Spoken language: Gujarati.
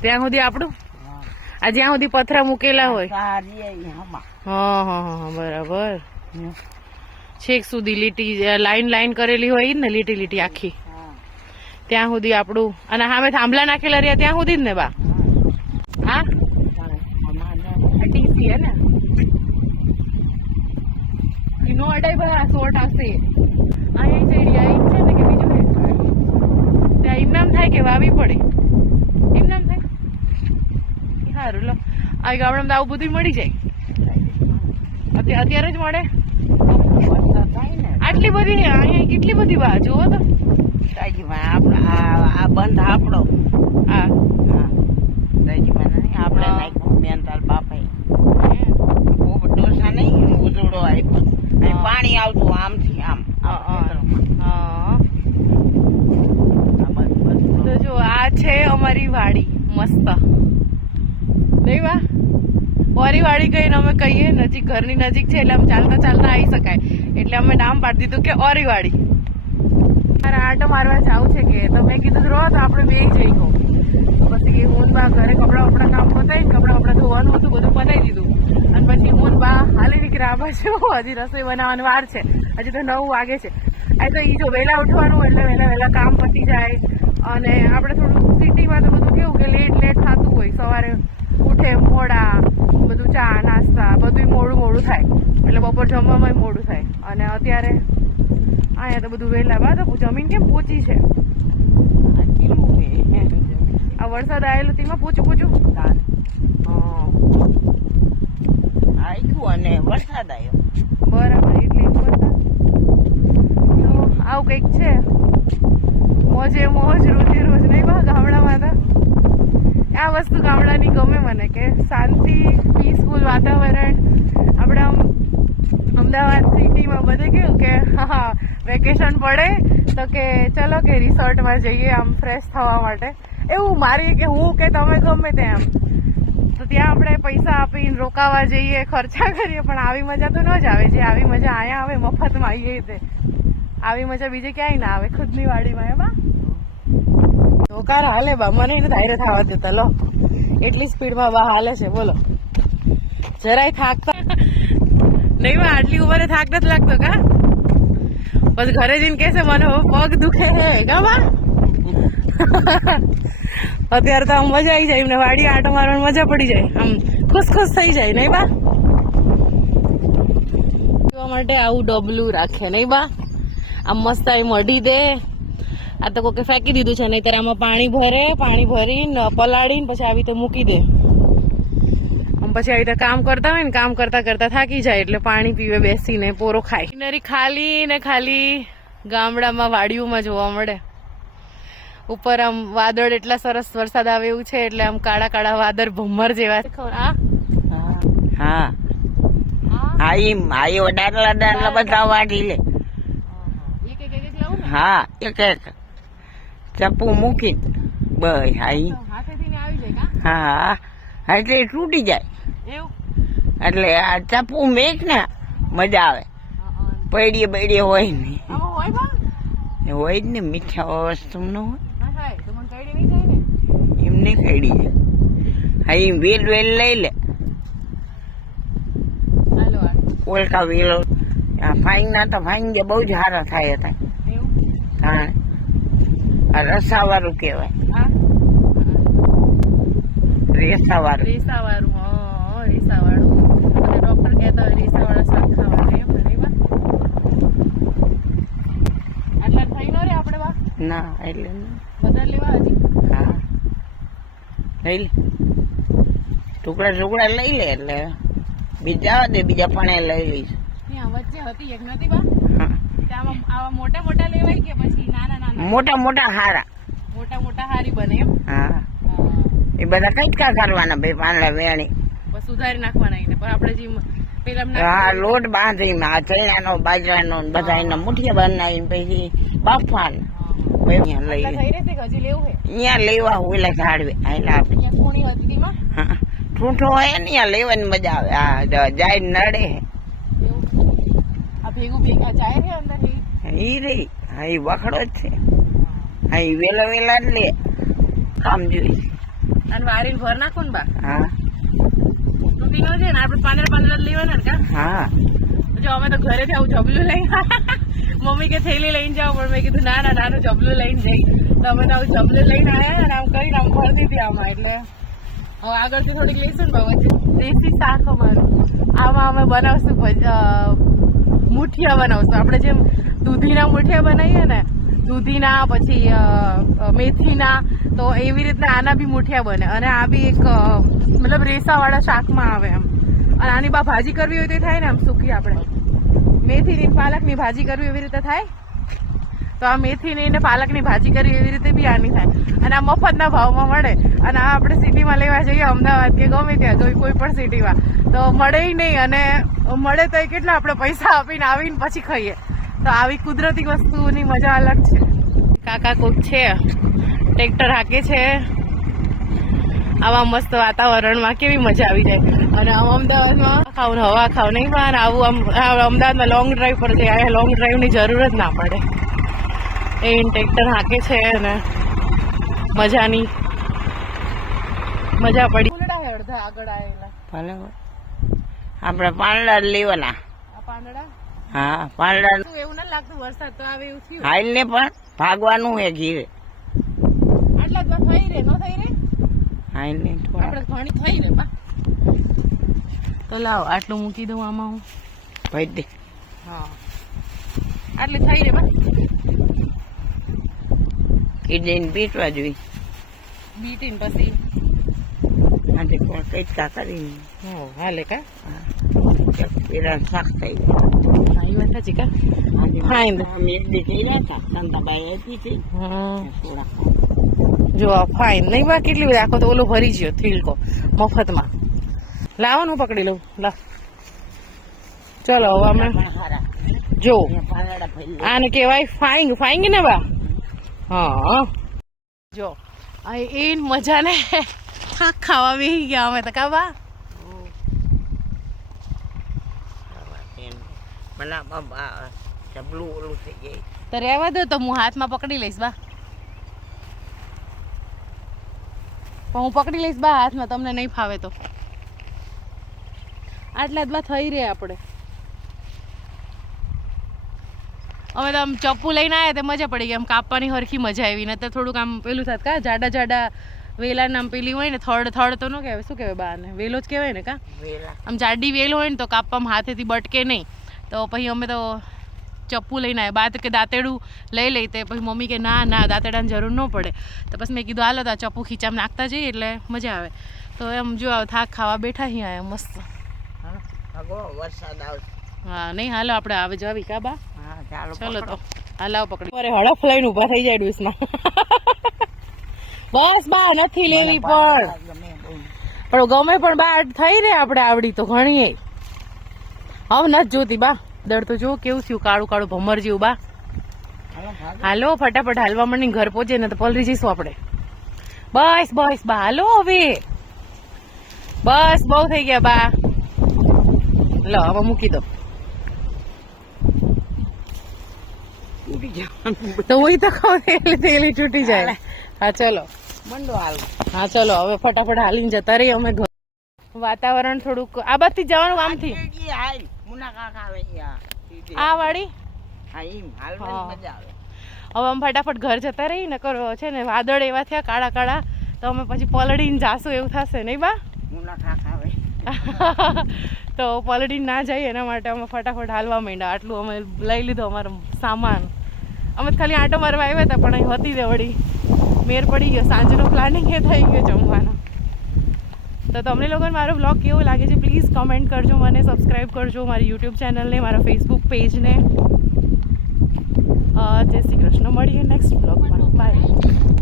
ત્યાં સુધી આપણું આ જ્યાં સુધી પથરા મૂકેલા હોય હા બરાબર છેક સુધી લીટી લાઈન લાઈન કરેલી હોય ને લીટી લીટી આખી ત્યાં સુધી આપણું અને સામે થાંભલા નાખેલા રહ્યા ત્યાં સુધી જ ને બા હા ટીસી હે ને નો અડાઈ ભરા શોર્ટ આવશે અહીં જેડી આવી છે ને કે બીજું ત્યાં એમ નામ થાય કે વાવી પડે એમ નામ થાય સારું લો આ ગામડામાં તો આવું બધું મળી જાય અત્યારે જ મળે આટલી બધી અહીંયા કેટલી બધી વા જોવો તો આ બંધ આપણો હા આપણે મેનતાલ બાપાઈ ડોસા નહીં ઉજળો આપ્યો પાણી આવતું આમથી આમ તો જો આ છે અમારી વાડી મસ્ત નહીં વા ઓરી વાડી કહીને અમે કહીએ નજીક ઘરની નજીક છે એટલે આમ ચાલતા ચાલતા આવી શકાય એટલે અમે નામ પાડી દીધું કે ઓરી વાડી મારે આટો મારવા જાવ છે કે તો મેં કીધું રહો તો આપણે બે જઈ ગયો પછી હું બા ઘરે કપડા વપડા કામ પતાવી કપડા વપડા ધોવાનું હતું બધું પતાવી દીધું અને પછી હું બા હાલી નીકળ્યા આવા છે હજી રસોઈ બનાવવાની વાર છે હજી તો 9 વાગે છે આ તો એ જો વહેલા ઉઠવાનું એટલે વહેલા કામ પતી જાય અને આપણે થોડું સિટીમાં તો બધું કેવું કે લેટ થતું હોય સવારે ઉઠે મોડા બધું ચા નાસ્તા બધું મોડું થાય એટલે બપોર જમવામાં મોડું થાય અને અત્યારે અહીંયા તો બધું વહેલા બાદ જમીન કેમ પોચી છે આ વરસાદ આવેલો તેમાં પોચું આવ્યું અને વરસાદ આવ્યો બરાબર એટલે આવું કંઈક છે મોજે મોજ રોજે રોજ નહીં બા ગામડામાં તો આ વસ્તુ ગામડાની ગમે મને કે શાંતિ પીસફુલ વાતાવરણ આપણે આમ અમદાવાદ સિટીમાં બધે કેવું કે હા વેકેશન પડે તો કે ચલો કે રિસોર્ટમાં જઈએ આમ ફ્રેશ થવા માટે એવું મારી કે હું કે તમે ગમે તે આમ તો ત્યાં આપણે પૈસા આપીને રોકાવા જઈએ ખર્ચા કરીએ પણ આવી મજા તો ન જ આવે જે આવી મજા અહીંયા આવે મફતમાં આવીએ તે આવી મજા બીજે ક્યાંય ના આવે ખુદની વાડીમાં એમાં ધોકાર હાલે બા મને એને ધારે થવા દેતા લો એટલી સ્પીડમાં બા હાલે છે બોલો જરાય થાકતા નહીં બા આટલી ઉંમરે થાક નથી લાગતો કા પછી ઘરે જઈને કેસે મને પગ દુખે હે કા બા અત્યારે તો આમ મજા આવી જાય એમને વાડી આટો મારવાની મજા પડી જાય આમ ખુશ થઈ જાય નહીં બા જોવા માટે આવું ડબલું રાખે નહીં બા આમ મસ્ત આવી મઢી દે આ તો કોઈ ફેંકી દીધું છે નહીતર આમાં પાણી ભરીને પલાળીને પછી આવી તો મૂકી દે આમ પછી આવી રીતે કામ કરતા હોય ને કામ કરતા થાકી જાય એટલે પાણી પીવે બેસીને પોરો ખાય સિનરી ખાલી ને ખાલી ગામડામાં વાડીઓમાં જોવા મળે ઉપર આમ વાદળ એટલા સરસ વરસાદ આવે એવું છે એટલે આમ કાળા કાળા વાદળ ભમર જેવા ડાડલા બધા વાટી લે હા એક ચપ્પુ મૂકીને બસ હા એટલે તૂટી જાય એટલે આ ચપ્પુ મેક ને મજા આવે પૈડીએ હોય ને હોય જ ને મીઠા વસ્તુ ન હોય એમને ખડી જાય હા એમ વેલ લઈ લે ઓલકા વેલો ફાઈન ના તો ફાઈન જે બહુ જ સારા થાય હતા હા આ રસાવાળું કહેવાય રેસાવાળું ડોક્ટર કહેતા હોય રેસાવાળા શાક ખાવાના એમ આટલા થઈ ન રે આપણે બા ના એટલે બધા લેવા હજી હા લઈ લે ટુકડા લઈ લે એટલે બીજા દે બીજા પણ લઈ લઈશ વચ્ચે હતી એક નથી બા આવા મોટા લેવાય કે પછી નાના મોટા હારી બને એમ હા એ બધા કઈ કરવાના ભાઈ પાંદડા વેણી બસ સુધારી નાખવાના એને પણ આપણે જે પેલા હા લોટ બાંધીને આ ચણાનો બાજરાનો બધા એના મુઠિયા બનાવીને પછી બાફવાના અહીંયા લેવા ઓલા ઝાડવે ઠૂંઠો હોય ને ત્યાં લેવાની મજા આવે હા જાય નડે ઈ રહી હા એ વખડો જ છે હા એ વેલા જ લે કામ જોઈએ. અને વારીને ભર નાખો ને બા હા તૂટી ન જાય ને આપણે પાંદડા લેવાના ને કા હા જો અમે તો ઘરેથી આવું જબલું લઈને મમ્મી કે થેલી લઈને જાવ પણ મેં કીધું ના નાનું જબલું લઈને જઈ તો અમે તો આવું જબલું લઈને આવ્યા અને આમ કરીને આમ ભરતી હતી આમાં એટલે હવે આગળથી થોડીક લઈશું ને બાબા દેશી શાક અમારું આમાં અમે બનાવશું મુઠિયા બનાવશું આપણે જેમ દૂધીના મુઠિયા બનાવીએ ને દૂધીના પછી મેથીના તો એવી રીતના આના બી મુઠિયા બને અને આ બી એક મતલબ રેસાવાળા શાકમાં આવે એમ અને આની બા ભાજી કરવી હોય તો થાય ને આમ સૂકી આપણે મેથીની પાલકની ભાજી કરવી એવી રીતે થાય તો આ મેથીની ને પાલકની ભાજી કરવી એવી રીતે બી આની થાય અને આ મફતના ભાવમાં મળે અને આ આપણે સિટીમાં લેવા જઈએ અમદાવાદ કે ગમે ત્યાં કોઈ પણ સિટીમાં તો મળે નહીં અને મળે તો કેટલા આપણે પૈસા આપીને આવીને પછી ખાઈએ તો આવી કુદરતી વસ્તુની મજા અલગ છે. કાકા કોક છે ટ્રેક્ટર હાકે છે આવા મસ્ત વાતાવરણમાં કેવી મજા આવી જાય અને આમ અમદાવાદમાં ખાવ ને હવા ખાવ નહીં પણ આવું આમ અમદાવાદમાં લોંગ ડ્રાઈવ પર જઈએ આ લોંગ ડ્રાઈવની જરૂર જ ના પડે એ ટ્રેક્ટર હાકે છે અને મજાની મજા પડી અડધા આગળ આવેલા ભલે આપણે પાંદડા લેવાના આ પાંદડા હા પાંદડા એવું ના લાગતું વરસાદ તો આવે એવું થયું હાલ ને પણ ભાગવાનું હે ઘીરે આટલા જ થઈ રે ન થઈ રે હાલ ને આપણે ઘણી થઈ રે બા તો લાવ આટલું મૂકી દઉં આમાં હું ભાઈ દે હા આટલી થઈ રે બા કીડીને પીટવા જોઈએ બીટીને પછી આજે પણ કઈ કરીને હાલે કા પેલા શાક થઈ હા એ વાત સાચી કા ફાઈન મેદી થઈ રહ્યા હતા સંતાબાઈ આપી હતી જો ફાઈન નહીં બા કેટલી બધી આખો તો ઓલો ભરી ગયો થીલકો મફતમાં લાવો ને હું પકડી લઉં લાવ ચલો હવે અમે જો આને કેવાય ફાઈંગ ફાઈંગ ને બા હા જો એ મજા ને શાક ખાવા બેસી ગયા અમે તો કા બા ચબલું ઓલું થઈ જાય તો રહેવા દો તો હું હાથમાં પકડી લઈશ બા પણ હું પકડી લઈશ બા હાથમાં તમને નહીં ફાવે તો આટલા જ બા થઈ રહે આપણે અમે તો આમ ચપ્પુ લઈને આવ્યા તે મજા પડી ગઈ આમ કાપવાની હરખી મજા આવી ને તો થોડુંક આમ પેલું થાત કા જાડા જાડા વેલા નામ પેલી હોય ને થડ તો ન કહેવાય શું કહેવાય બા ને વેલો જ કહેવાય ને કા આમ જાડી વેલ હોય ને તો કાપવામાં હાથેથી બટકે નહીં તો પછી અમે તો ચપ્પુ લઈને આવ્યા બા તો કે દાંતેડું લઈ લઈ તે પછી મમ્મી કે ના દાંતેડાની જરૂર ન પડે તો પછી મેં કીધું હાલો તો આ ચપ્પુ ખીચામાં નાખતા જઈએ એટલે મજા આવે તો એમ જો થાક ખાવા બેઠા અહીં આવ્યા મસ્ત વરસાદ આવશે હા નહીં હાલો આપણે આવે જાવી કા બા ચલો તો હાલાવ પકડી અરે હડફ લઈને ઉભા થઈ જાય ડુસમાં બસ બા નથી લેવી પણ ગમે પણ બા થઈ રે આપણે આવડી તો ઘણી હવે નથી જોતી બા દર તો જો કેવું થયું કાળું કાળું ભમર જેવું બા હાલો ફટાફટ હાલવા માંડી ઘર પહોંચે ને તો પલરી જઈશું આપણે બસ બસ બા હાલો હવે બસ બહુ થઈ ગયા બા લો હવે મૂકી દો તો હું તો કહું થેલી તૂટી જાય હા ચલો મંડો હાલ હા ચલો હવે ફટાફટ હાલીને જતા રહીએ અમે વાતાવરણ થોડુંક આ બાજુથી જવાનું આમથી આ વાળી હવે અમે ફટાફટ ઘર જતા રહી ને કરો છે ને વાદળ એવા થયા કાળા કાળા તો અમે પછી પલળીને જાશું એવું થશે નહીં બા તો પલળીને ના જઈએ એના માટે અમે ફટાફટ હાલવા માંડ્યા આટલું અમે લઈ લીધો અમારો સામાન અમે ખાલી આંટો મારવા આવ્યા હતા પણ અહીં હતી તે વળી મેર પડી ગયો સાંજનો પ્લાનિંગ એ થઈ ગયો જમવાનો તો તમને લોકોને મારો બ્લોગ કેવો લાગે છે પ્લીઝ કમેન્ટ કરજો મને સબસ્ક્રાઈબ કરજો મારી યુટ્યુબ ચેનલને મારા ફેસબુક પેજને જય શ્રી કૃષ્ણ મળીએ નેક્સ્ટ બ્લોગમાં બાય